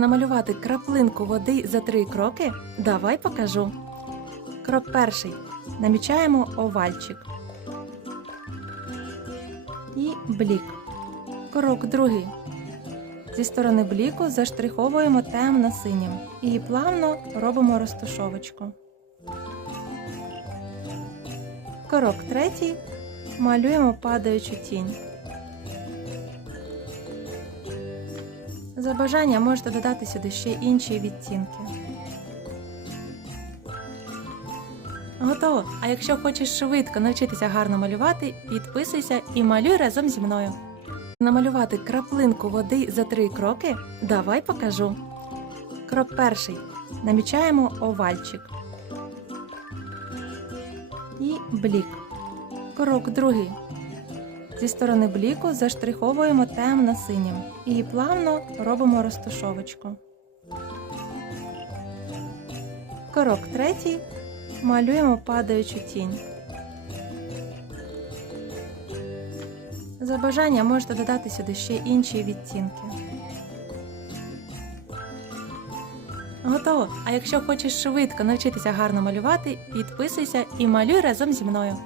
Намалювати краплинку води за три кроки? Давай покажу. Крок перший. Намічаємо овальчик. І блік. Крок другий. Зі сторони бліку заштриховуємо темно синім і плавно робимо розташовочку. Крок третій. Малюємо падаючу тінь. За бажання можете додати сюди ще інші відтінки. Готово! А якщо хочеш швидко навчитися гарно малювати, підписуйся і малюй разом зі мною. Намалювати краплинку води за три кроки? Давай покажу. Крок перший. Намічаємо овальчик. І блік. Крок другий. Зі сторони бліку заштриховуємо темно синім і плавно робимо розташовочку. Крок третій. Малюємо падаючу тінь. За бажання можете додати сюди ще інші відтінки. Готово! А якщо хочеш швидко навчитися гарно малювати, підписуйся і малюй разом зі мною.